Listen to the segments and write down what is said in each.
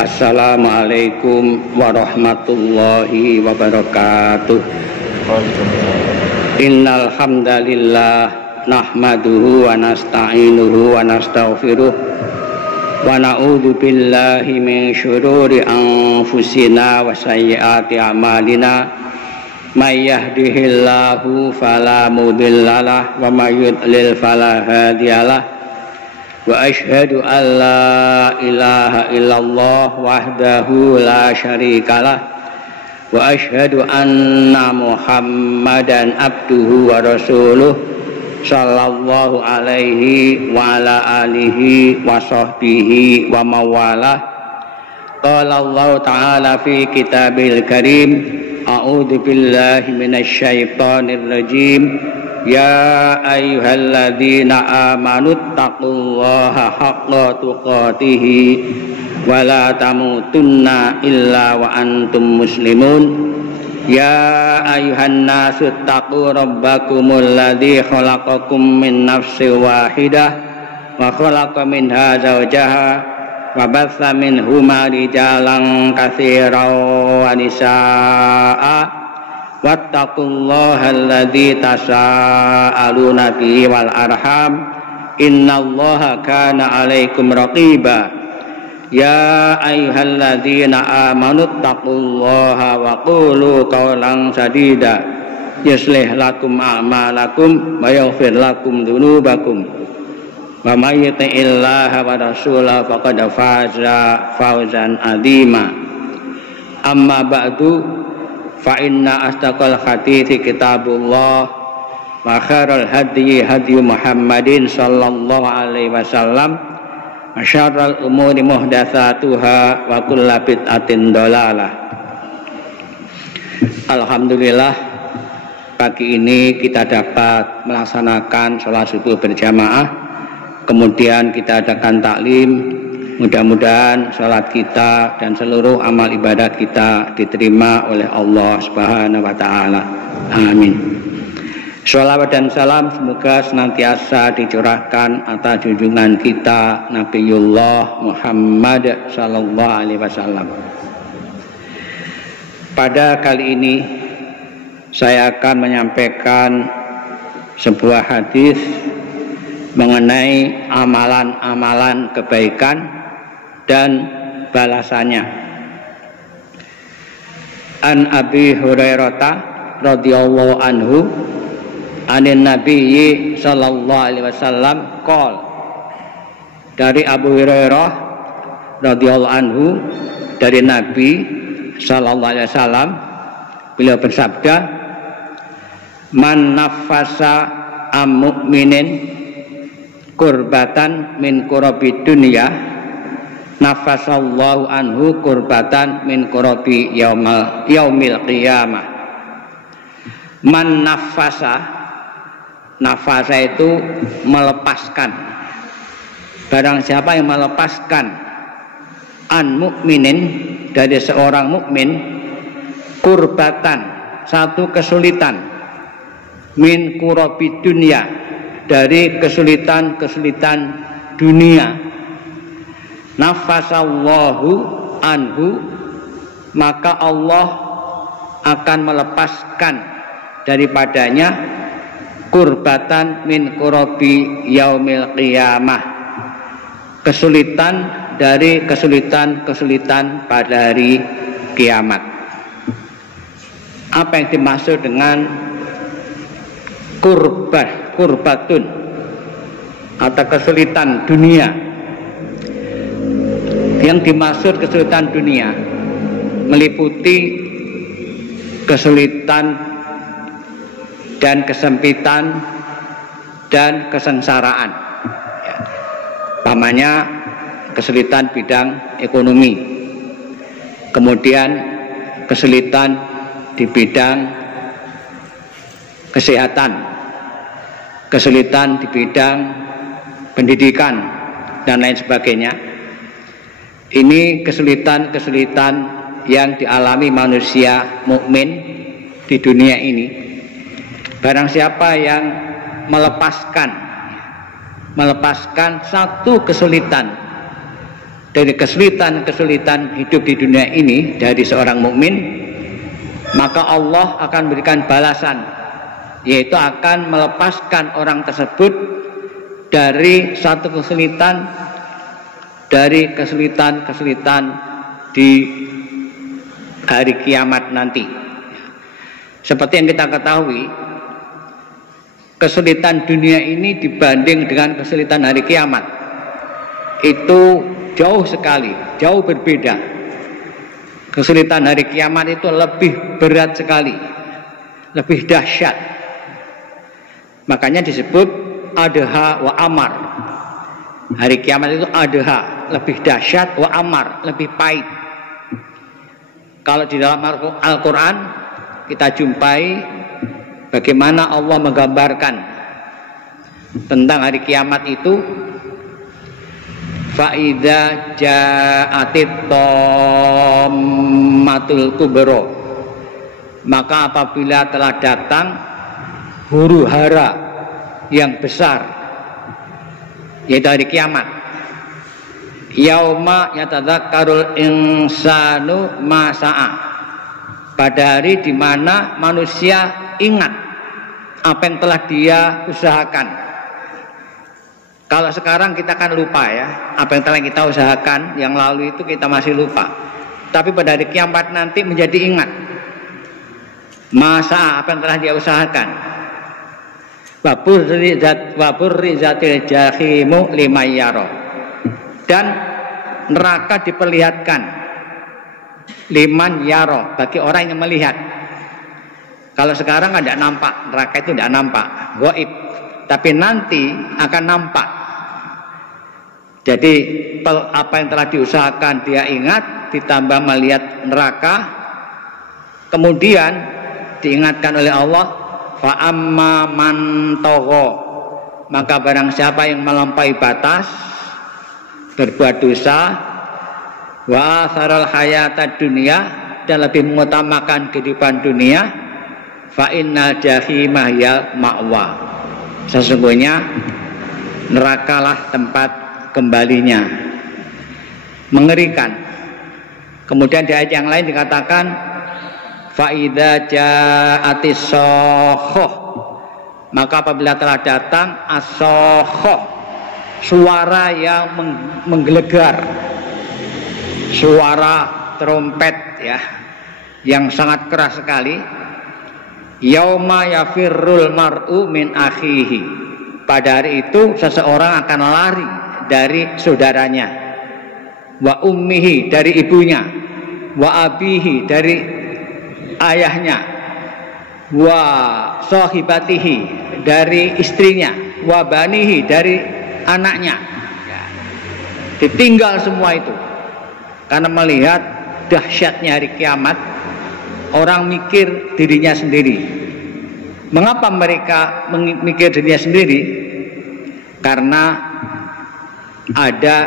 Assalamualaikum warahmatullahi wabarakatuh. Innal hamdalillah nahmaduhu wa nasta'inuhu wa nastaghfiruh wa na'udzu billahi min syururi anfusina wa sayyiati a'malina. May yahdihillahu fala mudhillalah wa may yudlil fala hadiyalah. Wa asyhadu an la ilaha illallah wahdahu la syarikalah wa asyhadu anna Muhammadan abduhu wa rasuluh sallallahu alaihi wa ala alihi wa sahbihi wa mawalah. Qala Allah ta'ala fi kitabil karim, a'udzu billahi minasy syaithanir rajim. Ya ayyuhalladzina amanu taqullaha haqqa tuqatih wa la tamutunna illa wa antum muslimun. Ya ayyuhan nasu taqu rabbakumul ladzi khalaqakum min nafsin wahidah wa khalaqa minha zawjaha wa batsa minhuma rijalan katsiran wa nisaa'a. Wattaqullaha alladzi tasaaluna bihi wal arham innallaha kana 'alaikum raqiba. Ya ayyuhalladzina amanu taqullaha wa qulu qawlan sadida yuslih lakum a'malakum wa yaghfir lakum dzunubakum wa may yuti'illaha wa rasulahu faqad faza fawzan 'azima. Amma ba'du, fa inna astaqal hadithi kitabullah wa khairal hadyi hadyu Muhammadin sallallahu alaihi wasallam wa syarrul umuri muhdatsatuha wa kullu bid'atin dhalalah. Alhamdulillah, pagi ini kita dapat melaksanakan sholat subuh berjamaah, kemudian kita adakan taklim. Mudah-mudahan sholat kita dan seluruh amal ibadah kita diterima oleh Allah Subhanahu wa Ta'ala. Amin. Sholawat dan salam semoga senantiasa dicurahkan atas junjungan kita Nabiullah Muhammad sallallahu alaihi wasallam. Pada kali ini saya akan menyampaikan sebuah hadis mengenai amalan-amalan kebaikan dan balasannya. An Abi Hurairah radhiyallahu anhu anin Nabiyyi sallallahu alaihi wasallam qol, dari Abu Hurairah radhiyallahu anhu dari Nabi sallallahu alaihi wasallam, beliau bersabda, man nafasa am mu'minin kurbatan min kurabi dunya nafasallahu anhu kurbatan min kurabi yaumil qiyamah. Man nafasa, nafasa itu melepaskan. Barang siapa yang melepaskan an mukminin, dari seorang mukmin, kurbatan, satu kesulitan, min kurabi dunya, dari kesulitan-kesulitan dunia, nafasallahu anhu, maka Allah akan melepaskan daripadanya kurbatan min kurabi yaumil qiyamah, kesulitan dari kesulitan-kesulitan pada hari kiamat. Apa yang dimaksud dengan kurbatun atau kesulitan dunia? Yang dimaksud kesulitan dunia meliputi kesulitan dan kesempitan dan kesengsaraan. Pamannya kesulitan bidang ekonomi, kemudian kesulitan di bidang kesehatan, kesulitan di bidang pendidikan dan lain sebagainya. Ini kesulitan-kesulitan yang dialami manusia mukmin di dunia ini. Barang siapa yang melepaskan satu kesulitan dari kesulitan-kesulitan hidup di dunia ini dari seorang mukmin, maka Allah akan berikan balasan, yaitu akan melepaskan orang tersebut dari satu kesulitan, dari kesulitan-kesulitan di hari kiamat nanti. Seperti yang kita ketahui, kesulitan dunia ini dibanding dengan kesulitan hari kiamat itu jauh sekali, jauh berbeda. Kesulitan hari kiamat itu lebih berat sekali, lebih dahsyat. Makanya disebut adha wa amar. Hari kiamat itu adha, lebih dahsyat, wa amar, lebih pahit. Kalau di dalam Al-Quran kita jumpai bagaimana Allah menggambarkan tentang hari kiamat itu. Fa'idza ja'atit tammatul kubra, maka apabila telah datang huru hara yang besar, yaitu hari kiamat, yauma yatadzakkarul insanu ma sa'a, pada hari di mana manusia ingat apa yang telah dia usahakan. Kalau sekarang kita kan lupa ya, apa yang telah kita usahakan yang lalu itu kita masih lupa. Tapi pada hari kiamat nanti menjadi ingat masa apa yang telah dia usahakan. Waburrizatil jahimu liman yara, dan neraka diperlihatkan liman yara, bagi orang yang melihat. Kalau sekarang tidak nampak, neraka itu tidak nampak, gaib, tapi nanti akan nampak. Jadi apa yang telah diusahakan dia ingat, ditambah melihat neraka, kemudian diingatkan oleh Allah, fa amma man tagha, maka barang siapa yang melampaui batas, berbuat dosa, wa atharal hayatad dunya, dan lebih mengutamakan kehidupan dunia, fa innal jahimah ya ma'wa, sesungguhnya nerakalah tempat kembalinya. Mengerikan. Kemudian di ayat yang lain dikatakan fa idza ja'atis sakhoh, maka apabila telah datang as-sakhoh, suara yang menggelegar, suara trompet ya, yang sangat keras sekali. Yauma yafirrul mar'u min akhihi, pada hari itu seseorang akan lari dari saudaranya, wa ummihi, dari ibunya, wa abihi, dari ayahnya, wa sahibatihi, dari istrinya, wa banihi, dari anaknya. Ditinggal semua itu karena melihat dahsyatnya hari kiamat. Orang mikir dirinya sendiri. Mengapa mereka mikir dirinya sendiri? Karena ada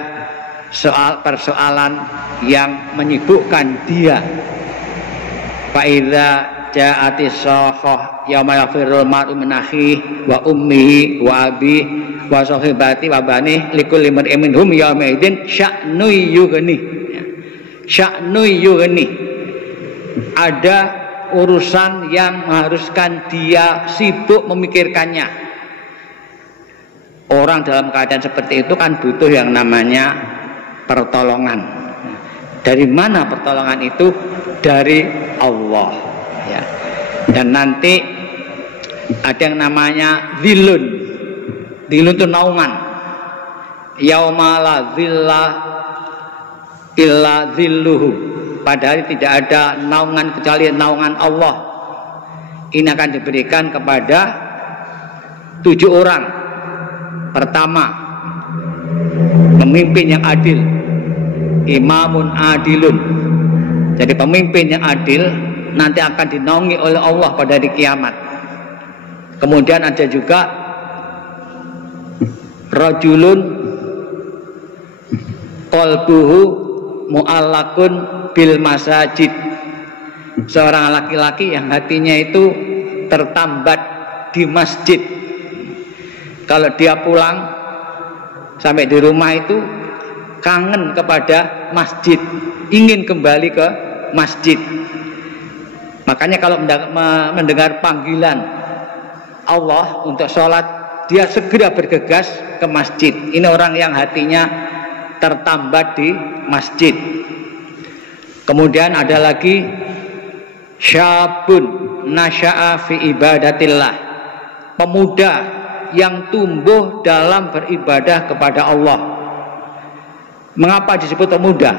persoalan yang menyibukkan dia. Fa idza ja'atis sakhah yauma yafirrul mar'u min akhihi wa ummihi wa abihi wa sahibati wa banihi likulli mar'in minhum yawma idzin sya'nu yughni. Sya'nu yughni. Ada urusan yang mengharuskan dia sibuk memikirkannya. Orang dalam keadaan seperti itu kan butuh yang namanya pertolongan. Dari mana pertolongan itu? Dari Allah ya. Dan nanti ada yang namanya zilun. Zilun itu naungan. Yauma la zilla illa zilluhu, pada hari tidak ada naungan kecuali naungan Allah. Ini akan diberikan kepada 7 orang. Pertama, pemimpin yang adil, imamun adilun. Jadi pemimpin yang adil nanti akan dinaungi oleh Allah pada hari kiamat. Kemudian ada juga rajulun qalbuhu mu'allakun bil masajid, seorang laki-laki yang hatinya itu tertambat di masjid. Kalau dia pulang sampai di rumah itu kangen kepada masjid, ingin kembali ke masjid. Makanya kalau mendengar panggilan Allah untuk sholat, dia segera bergegas ke masjid. Ini orang yang hatinya tertambat di masjid. Kemudian ada lagi syabun nasya'a fi ibadatillah, pemuda yang tumbuh dalam beribadah kepada Allah. Mengapa disebut pemuda?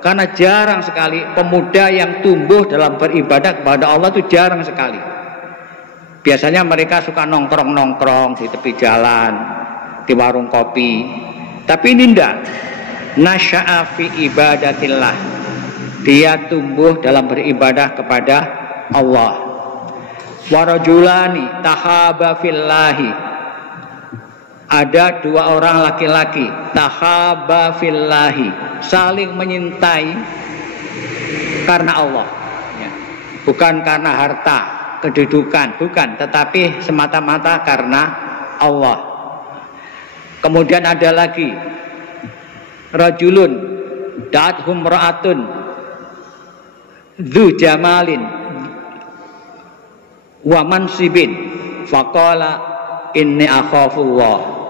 Karena jarang sekali pemuda yang tumbuh dalam beribadah kepada Allah itu jarang sekali. Biasanya mereka suka nongkrong-nongkrong di tepi jalan, di warung kopi. Tapi ini enggak. Nasya'a fi ibadatillah, dia tumbuh dalam beribadah kepada Allah. Warajulani tahaba fillahi, ada dua orang laki-laki tahaba fillahi, saling menyintai karena Allah ya. Bukan karena harta, kedudukan, bukan, tetapi semata-mata karena Allah. Kemudian ada lagi rajulun da'athum ra'atun dzu jamalin wa mansibin faqala inni akhafullah.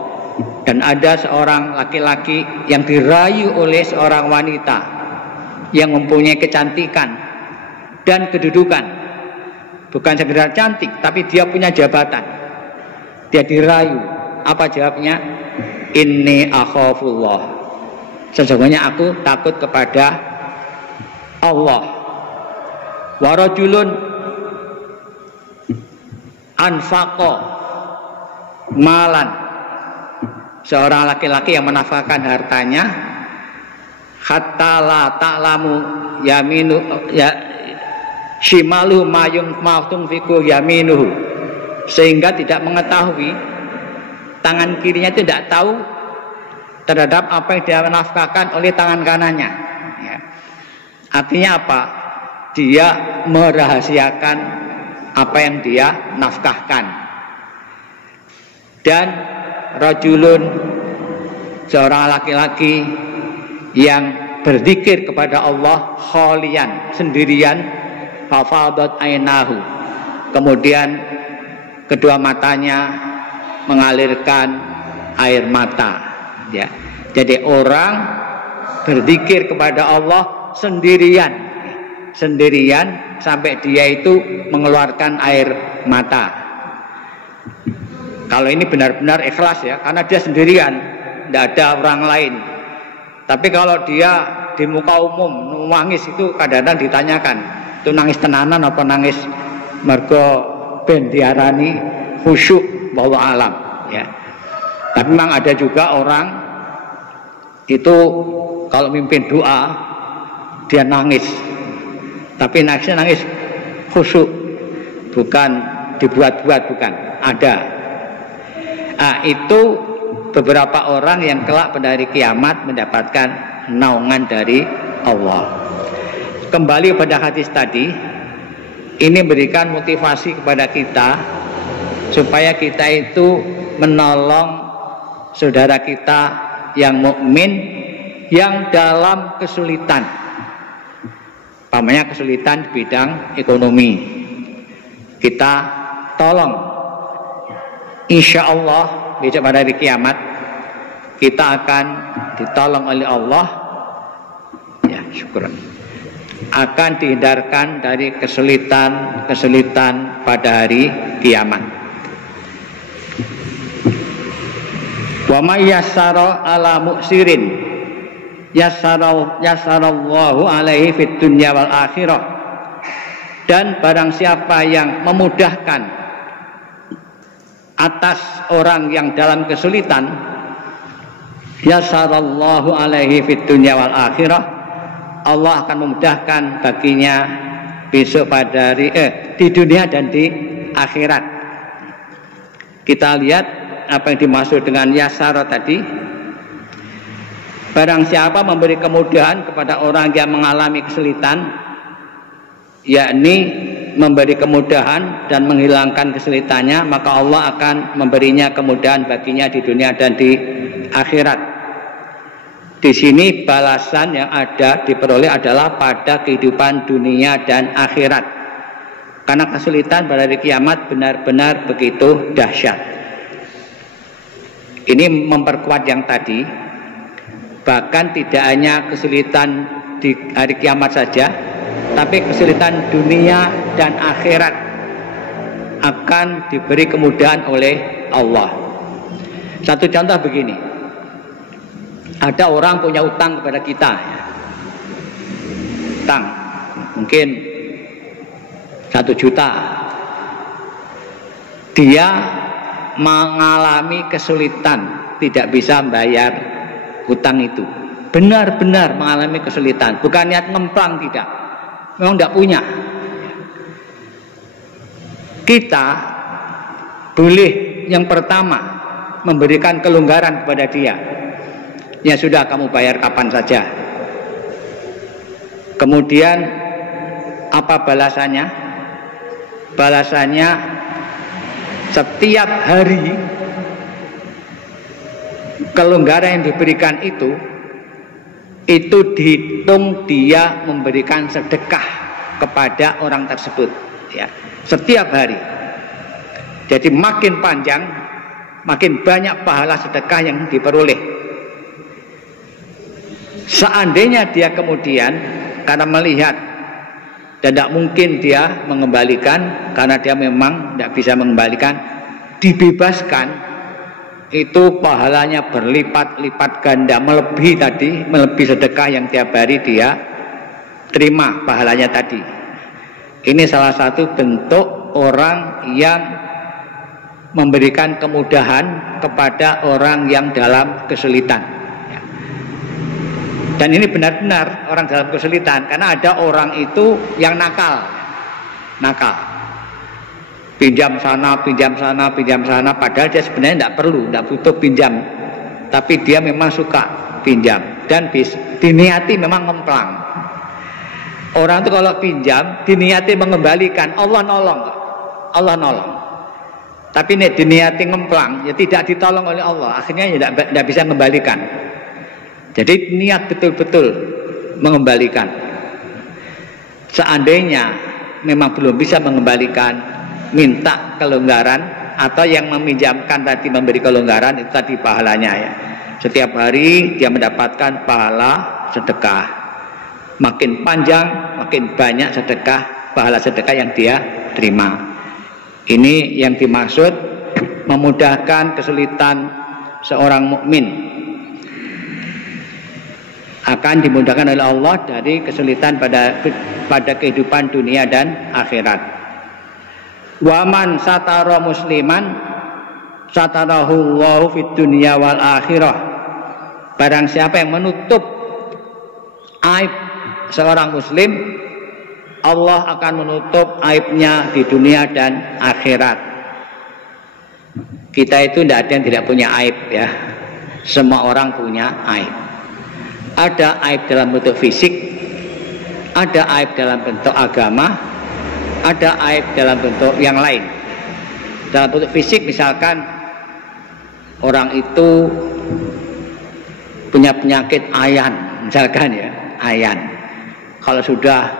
Dan ada seorang laki-laki yang dirayu oleh seorang wanita yang mempunyai kecantikan dan kedudukan. Bukan sekedar cantik, tapi dia punya jabatan. Dia dirayu. Apa jawabnya? Inni akhafullah. Sesungguhnya aku takut kepada Allah. Wa rajulun anfaqa malan, seorang laki-laki yang menafkahkan hartanya hatta la ta'lamu yaminu ya shimalu mayum mautung fiku yaminuhu, sehingga tidak mengetahui, tangan kirinya itu tidak tahu terhadap apa yang dia menafkahkan oleh tangan kanannya ya. Artinya apa? Dia merahasiakan apa yang dia nafkahkan. Dan rajulun, seorang laki-laki yang berzikir kepada Allah kholian, sendirian, fafadat ainahu, kemudian kedua matanya mengalirkan air mata ya. Jadi orang berzikir kepada Allah sendirian sampai dia itu mengeluarkan air mata. Kalau ini benar-benar ikhlas ya, karena dia sendirian, tidak ada orang lain. Tapi kalau dia di muka umum nangis, itu kadang-kadang ditanyakan, itu nangis tenanan apa nangis mergo ben diarani khusyuk wallahu alam ya. Tapi memang ada juga orang itu kalau mimpin doa dia nangis, tapi nangisnya nangis khusyuk, bukan dibuat-buat, bukan, ada. Nah, itu beberapa orang yang kelak pada hari kiamat mendapatkan naungan dari Allah. Kembali pada hadis tadi, ini memberikan motivasi kepada kita supaya kita itu menolong saudara kita yang mukmin yang dalam kesulitan. Pamannya kesulitan di bidang ekonomi, kita tolong. Insya Allah besok pada hari kiamat kita akan ditolong oleh Allah ya, syukuran, akan dihindarkan dari kesulitan pada hari kiamat. Wa may yassara ala mu'sirin yassarallahu alaihi fid dunya wal akhirah. Dan barang siapa yang memudahkan atas orang yang dalam kesulitan, yassarallahu alaihi fid dunya wal akhirah, Allah akan memudahkan baginya besok pada hari di dunia dan di akhirat. Kita lihat apa yang dimaksud dengan yasara tadi. Barang siapa memberi kemudahan kepada orang yang mengalami kesulitan, yakni memberi kemudahan dan menghilangkan kesulitannya, maka Allah akan memberinya kemudahan baginya di dunia dan di akhirat. Di sini balasan yang ada diperoleh adalah pada kehidupan dunia dan akhirat. Karena kesulitan pada hari kiamat benar-benar begitu dahsyat. Ini memperkuat yang tadi. Bahkan tidak hanya kesulitan di hari kiamat saja, tapi kesulitan dunia dan akhirat akan diberi kemudahan oleh Allah. Satu contoh begini, ada orang punya utang kepada kita, utang mungkin 1 juta, dia mengalami kesulitan tidak bisa membayar hutang itu, benar-benar mengalami kesulitan, bukan niat ngemplang, tidak, memang tidak punya. Kita boleh yang pertama memberikan kelonggaran kepada dia. Ya sudah, kamu bayar kapan saja. Kemudian apa balasannya? Balasannya setiap hari kelonggaran yang diberikan itu dihitung dia memberikan sedekah kepada orang tersebut, ya, setiap hari. Jadi makin panjang, makin banyak pahala sedekah yang diperoleh. Seandainya dia kemudian karena melihat dan tidak mungkin dia mengembalikan, karena dia memang tidak bisa mengembalikan, dibebaskan, itu pahalanya berlipat-lipat ganda, melebihi sedekah yang tiap hari dia terima pahalanya tadi. Ini salah satu bentuk orang yang memberikan kemudahan kepada orang yang dalam kesulitan. Dan ini benar-benar orang dalam kesulitan, karena ada orang itu yang nakal, pinjam sana, padahal dia sebenarnya tidak perlu, tidak butuh pinjam, tapi dia memang suka pinjam dan diniati memang ngemplang. Orang itu kalau pinjam diniati mengembalikan, Allah nolong. Tapi nek diniati ngemplang, ya tidak ditolong oleh Allah, akhirnya ya tidak bisa mengembalikan. Jadi niat betul-betul mengembalikan. Seandainya memang belum bisa mengembalikan, minta kelonggaran, atau yang meminjamkan tadi memberi kelonggaran, itu tadi pahalanya, ya. Setiap hari dia mendapatkan pahala sedekah. Makin panjang, makin banyak sedekah, pahala sedekah yang dia terima. Ini yang dimaksud memudahkan kesulitan seorang mukmin, akan dimudahkan oleh Allah dari kesulitan pada kehidupan dunia dan akhirat. Waman satara musliman satarahu Allahu fid dunya wal akhirah. Barang siapa yang menutup aib seorang muslim, Allah akan menutup aibnya di dunia dan akhirat. Kita itu tidak ada yang tidak punya aib, ya. Semua orang punya aib. Ada aib dalam bentuk fisik, ada aib dalam bentuk agama, ada aib dalam bentuk yang lain. Dalam bentuk fisik, misalkan orang itu punya penyakit ayan, misalkan, ya, ayan. Kalau sudah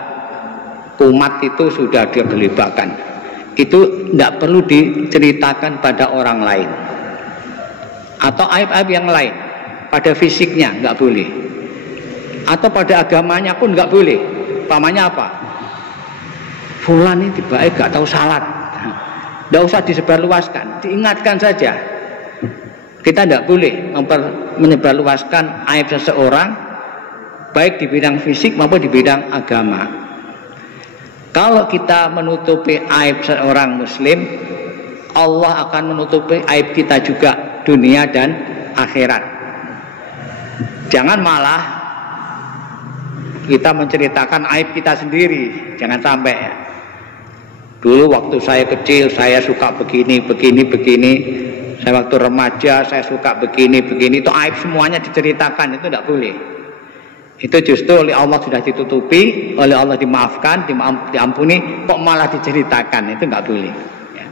kumat itu sudah dia gelibakan, itu tidak perlu diceritakan pada orang lain. Atau aib-aib yang lain pada fisiknya nggak boleh, atau pada agamanya pun nggak boleh. Pamannya apa? Fulan ini baik gak tahu salat, tidak usah disebarluaskan, diingatkan saja. Kita tidak boleh menyebarluaskan aib seseorang, baik di bidang fisik maupun di bidang agama. Kalau kita menutupi aib seorang muslim, Allah akan menutupi aib kita juga dunia dan akhirat. Jangan malah kita menceritakan aib kita sendiri, jangan sampai, ya. Dulu waktu saya kecil saya suka begini. Saya waktu remaja saya suka begini. Itu aib semuanya diceritakan, itu tidak boleh. Itu justru oleh Allah sudah ditutupi, oleh Allah dimaafkan, diampuni, kok malah diceritakan, itu nggak boleh, ya.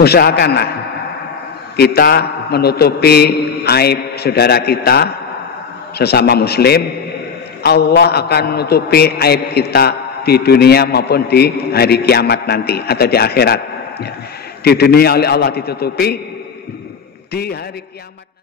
Usahakanlah kita menutupi aib saudara kita sesama muslim, Allah akan menutupi aib kita di dunia maupun di hari kiamat nanti atau di akhirat. Di dunia oleh Allah ditutupi, di hari kiamat